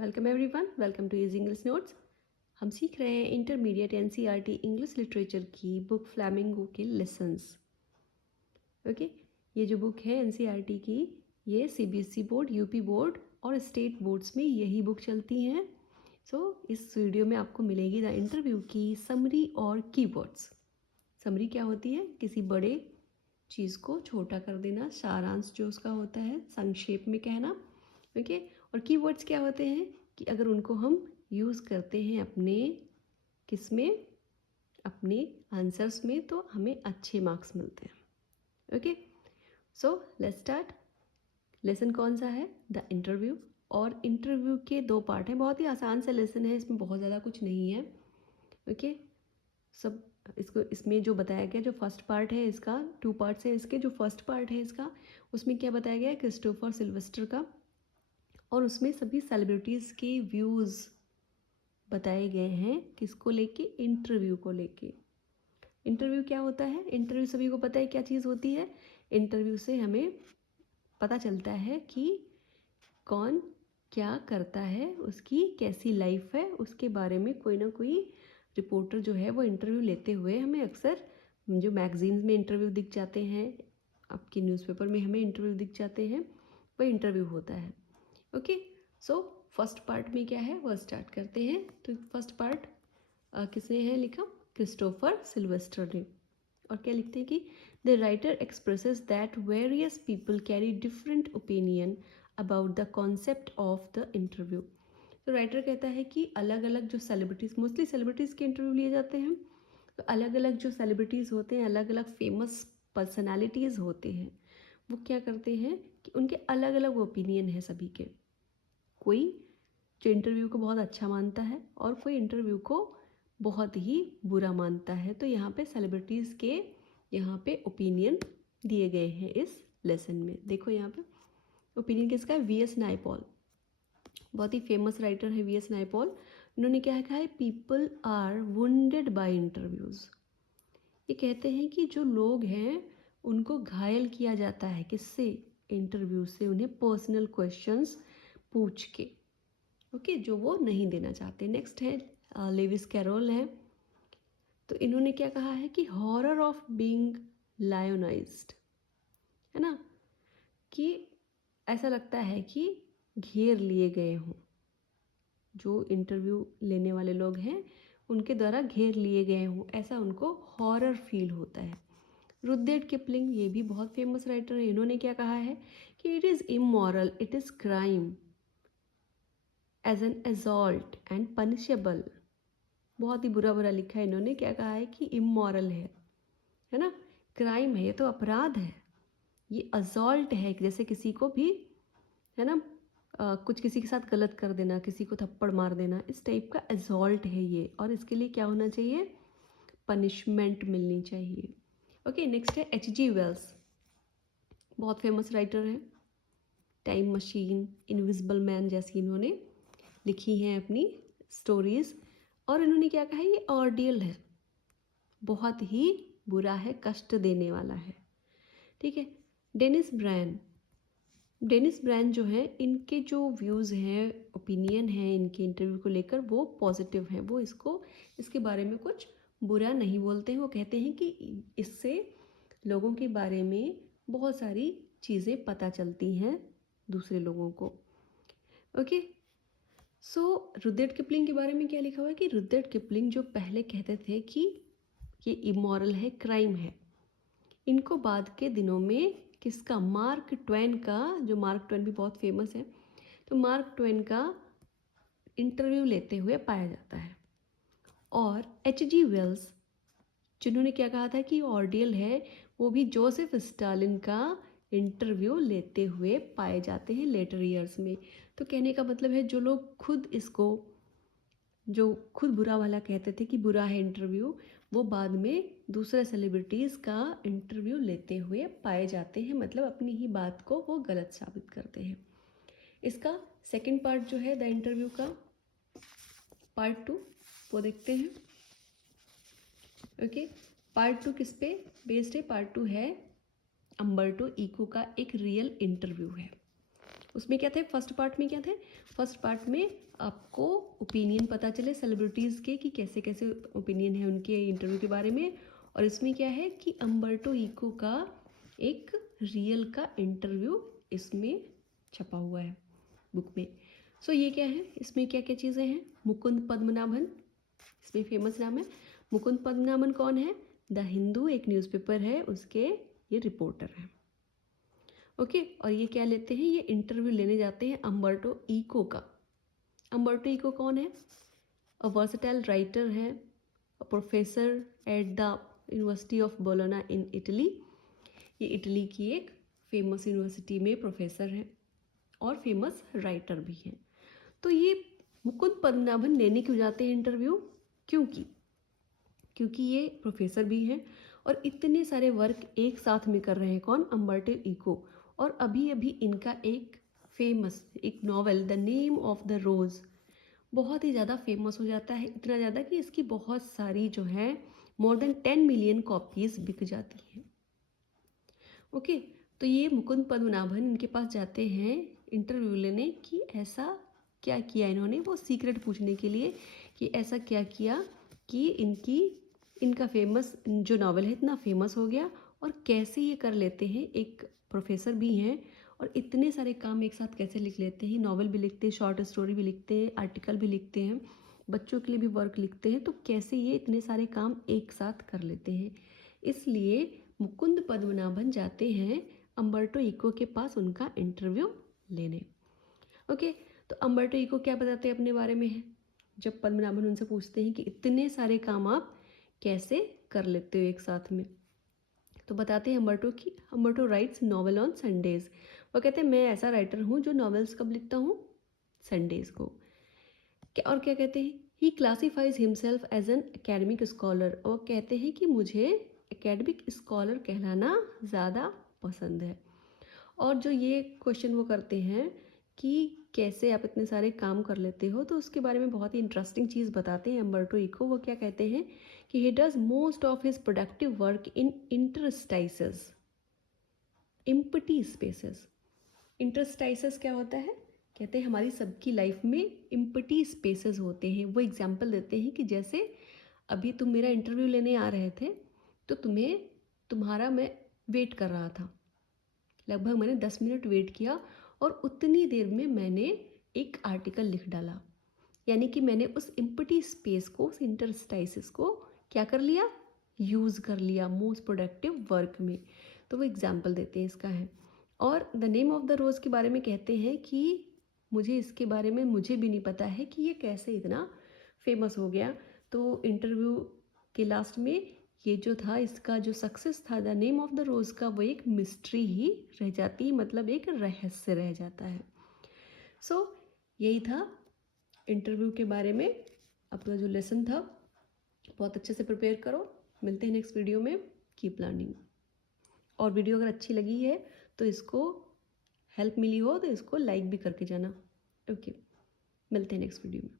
Welcome everyone, welcome to easy English notes. हम सीख रहे हैं इंटरमीडिएट एनसीईआरटी इंग्लिश लिटरेचर की बुक फ्लैमिंगो के लेसन्स। ओके, ये जो बुक है एनसीईआरटी की, ये सीबीएसई बोर्ड, यूपी बोर्ड और स्टेट बोर्ड्स में यही बुक चलती हैं। इस वीडियो में आपको मिलेगी द इंटरव्यू की समरी और कीवर्ड्स। समरी क्या होती है? किसी बड़े चीज़ को छोटा कर देना, सारांश जो उसका होता है, संक्षेप में कहना। ओके, और कीवर्ड्स क्या होते हैं कि अगर उनको हम यूज़ करते हैं अपने किस में, अपने आंसर्स में, तो हमें अच्छे मार्क्स मिलते हैं। Okay, so let's start. Lesson कौन सा है? The interview. और इंटरव्यू के दो पार्ट हैं, बहुत ही आसान सा लेसन है, इसमें बहुत ज़्यादा कुछ नहीं है। ओके, सब इसमें जो बताया गया, जो फर्स्ट पार्ट है इसका, 2 पार्ट्स है इसके। जो फर्स्ट पार्ट है इसका, उसमें क्या बताया गया है? क्रिस्टोफर सिल्वेस्टर का, और उसमें सभी सेलिब्रिटीज़ के व्यूज़ बताए गए हैं। किसको लेके? इंटरव्यू को लेके। इंटरव्यू क्या होता है? इंटरव्यू सभी को पता है क्या चीज़ होती है। इंटरव्यू से हमें पता चलता है कि कौन क्या करता है, उसकी कैसी लाइफ है, उसके बारे में कोई ना कोई रिपोर्टर जो है वो इंटरव्यू लेते हुए हमें अक्सर जो मैगजीन्स में इंटरव्यू दिख जाते हैं, आपके न्यूज़पेपर में हमें इंटरव्यू दिख जाते हैं, वह इंटरव्यू होता है। ओके, सो फर्स्ट पार्ट में क्या है वह स्टार्ट करते हैं। तो फर्स्ट पार्ट किसने है लिखा? क्रिस्टोफर सिल्वेस्टर ने। और क्या लिखते हैं कि the writer expresses that various people carry different opinion about the concept of the interview. तो राइटर कहता है कि अलग अलग जो सेलिब्रिटीज़, मोस्टली सेलिब्रिटीज़ के इंटरव्यू लिए जाते हैं, तो अलग अलग जो सेलिब्रिटीज़ होते हैं, अलग अलग फेमस पर्सनालिटीज़ होते हैं, वो क्या करते हैं कि उनके अलग अलग ओपिनियन है सभी के। कोई जो इंटरव्यू को बहुत अच्छा मानता है और कोई इंटरव्यू को बहुत ही बुरा मानता है। तो यहाँ पे सेलिब्रिटीज़ के यहाँ पे ओपिनियन दिए गए हैं इस लेसन में। देखो यहाँ पे ओपिनियन किसका है? वी एस नायपॉल, बहुत ही फेमस राइटर है वी एस नायपॉल। उन्होंने क्या कहा है? People are wounded by interviews. ये कहते हैं कि जो लोग हैं उनको घायल किया जाता है, किससे? इंटरव्यू से, उन्हें पर्सनल क्वेश्चंस पूछ के। ओके, जो वो नहीं देना चाहते। नेक्स्ट है लेविस कैरोल है। तो इन्होंने क्या कहा है कि हॉरर ऑफ बीइंग लायोनाइज्ड, है ना, कि ऐसा लगता है कि घेर लिए गए हों, जो इंटरव्यू लेने वाले लोग हैं उनके द्वारा घेर लिए गए हों, ऐसा उनको हॉरर फील होता है। रुdyard किपलिंग, ये भी बहुत फेमस राइटर है, इन्होंने क्या कहा है कि it is immoral, it is crime as an assault and punishable. बहुत ही बुरा बुरा लिखा है इन्होंने। क्या कहा है कि इमोरल है ना, क्राइम है, ये तो अपराध है। ये असॉल्ट है, जैसे किसी को भी, है ना, कुछ किसी के साथ गलत कर देना, किसी को थप्पड़ मार देना, इस टाइप का असॉल्ट है ये। और इसके लिए क्या होना चाहिए? पनिशमेंट मिलनी चाहिए। ओके, नेक्स्ट है एच जी वेल्स, बहुत फेमस राइटर है। टाइम मशीन, इनविजिबल मैन जैसी इन्होंने लिखी हैं अपनी स्टोरीज़। और इन्होंने क्या कहा है? ये ऑर्डियल है, बहुत ही बुरा है, कष्ट देने वाला है। ठीक है। डेनिस ब्रैन, डेनिस ब्रैन जो है, इनके जो व्यूज़ हैं, ओपिनियन है इनके इंटरव्यू को लेकर, वो पॉजिटिव हैं। वो इसके बारे में कुछ बुरा नहीं बोलते हैं। वो कहते हैं कि इससे लोगों के बारे में बहुत सारी चीज़ें पता चलती हैं दूसरे लोगों को। ओके, सो रुdyard किपलिंग के बारे में क्या लिखा हुआ है कि रुdyard किपलिंग जो पहले कहते थे कि ये इमोरल है, क्राइम है, इनको बाद के दिनों में किसका? मार्क ट्वेन का, जो मार्क ट्वेन भी बहुत फेमस है, तो मार्क ट्वेन का इंटरव्यू लेते हुए पाया जाता है। और एच जी वेल्स, जिन्होंने क्या कहा था कि ऑर्डियल है, वो भी जोसेफ स्टालिन का इंटरव्यू लेते हुए पाए जाते हैं लेटर ईयर्स में। तो कहने का मतलब है, जो लोग जो खुद बुरा वाला कहते थे कि बुरा है इंटरव्यू, वो बाद में दूसरे सेलिब्रिटीज़ का इंटरव्यू लेते हुए पाए जाते हैं, मतलब अपनी ही बात को वो गलत साबित करते हैं। इसका सेकंड पार्ट जो है द इंटरव्यू का, पार्ट 2, वो देखते हैं। ओके, पार्ट 2 किस पे बेस्ड है? पार्ट 2 है अम्बर्टो इको का एक रियल इंटरव्यू है। उसमें क्या थे, फर्स्ट पार्ट में क्या थे, फर्स्ट पार्ट में आपको ओपिनियन पता चले सेलिब्रिटीज़ के कि कैसे कैसे ओपिनियन है उनके इंटरव्यू के बारे में। और इसमें क्या है कि अम्बर्टो इको का एक रियल का इंटरव्यू इसमें छपा हुआ है बुक में। सो ये क्या है, इसमें क्या क्या चीज़ें हैं, मुकुंद पद्मनाभन इसमें फेमस नाम है। मुकुंद पद्मनाभन कौन है, द हिंदू एक न्यूज़पेपर है उसके ये रिपोर्टर हैं। ओके, और ये क्या लेते हैं, ये इंटरव्यू लेने जाते हैं अम्बर्टो इको का। अम्बर्टो इको कौन है, अ वर्सटाइल राइटर है, professor at the university of Bologna in Italy. ये इटली की एक फेमस यूनिवर्सिटी में प्रोफेसर हैं और फेमस राइटर भी हैं। तो ये मुकुंद पद्मनाभन लेने क्यों जाते हैं इंटरव्यू, क्योंकि ये प्रोफेसर भी हैं और इतने सारे वर्क एक साथ में कर रहे हैं, कौन, अम्बर्टो इको। और अभी अभी इनका एक फेमस एक novel the name of the rose बहुत ही ज़्यादा फेमस हो जाता है, इतना ज़्यादा कि इसकी बहुत सारी जो है मोर देन 10 मिलियन कॉपीज़ बिक जाती हैं। ओके, तो ये मुकुंद पद्मनाभन इनके पास जाते हैं इंटरव्यू लेने कि ऐसा क्या किया इन्होंने, वो सीक्रेट पूछने के लिए कि ऐसा क्या किया कि इनका फेमस जो नॉवेल है इतना फेमस हो गया, और कैसे ये कर लेते हैं, एक प्रोफेसर भी हैं और इतने सारे काम एक साथ कैसे लिख लेते हैं, नॉवेल भी लिखते हैं, शॉर्ट स्टोरी भी लिखते हैं, आर्टिकल भी लिखते हैं, बच्चों के लिए भी वर्क लिखते हैं, तो कैसे ये इतने सारे काम एक साथ कर लेते हैं। इसलिए मुकुंद पद्मनाभन जाते हैं अम्बर्टो इको के पास उनका इंटरव्यू लेने। ओके, तो अम्बर्टो इको क्या बताते हैं अपने बारे में है, जब पद्मनाभन उनसे पूछते हैं कि इतने सारे काम आप कैसे कर लेते हो एक साथ में, तो बताते हैं Umberto rights novel on Sundays. वो कहते हैं मैं ऐसा राइटर हूँ जो नॉवेल्स कब लिखता हूँ, संडेज को। और क्या कहते हैं, he classifies himself as an academic scholar, और कहते हैं कि मुझे एकेडमिक स्कॉलर कहलाना ज़्यादा पसंद है। और जो ये क्वेश्चन वो करते हैं कि कैसे आप इतने सारे काम कर लेते हो, तो उसके बारे में बहुत ही इंटरेस्टिंग चीज़ बताते हैं अम्बर्टो इको। वो क्या कहते हैं कि he does most of his productive work in interstices, empty spaces. Interstices क्या होता है, कहते हैं हमारी सबकी लाइफ में इम्पटी स्पेसेस होते हैं। वो एग्जांपल देते हैं कि जैसे अभी तुम मेरा इंटरव्यू लेने आ रहे थे तो तुम्हारा मैं वेट कर रहा था, लगभग मैंने 10 मिनट वेट किया और उतनी देर में मैंने एक आर्टिकल लिख डाला, यानी कि मैंने उस इम्पटी स्पेस को, उस इंटरस्टाइसिस को क्या कर लिया, यूज़ कर लिया मोस्ट प्रोडक्टिव वर्क में। तो वो एग्जाम्पल देते हैं इसका है। और द नेम ऑफ द रोज़ के बारे में कहते हैं कि मुझे इसके बारे में मुझे भी नहीं पता है कि ये कैसे इतना फेमस हो गया। तो इंटरव्यू के लास्ट में ये जो था, इसका जो सक्सेस था द नेम ऑफ द रोज़ का, वो एक मिस्ट्री ही रह जाती है, मतलब एक रहस्य रह जाता है। सो यही था इंटरव्यू के बारे में अपना जो लेसन था। बहुत अच्छे से प्रिपेयर करो, मिलते हैं नेक्स्ट वीडियो में। Keep learning. और वीडियो अगर अच्छी लगी है तो इसको हेल्प मिली हो तो इसको लाइक भी करके जाना। ओके, मिलते हैं नेक्स्ट वीडियो में।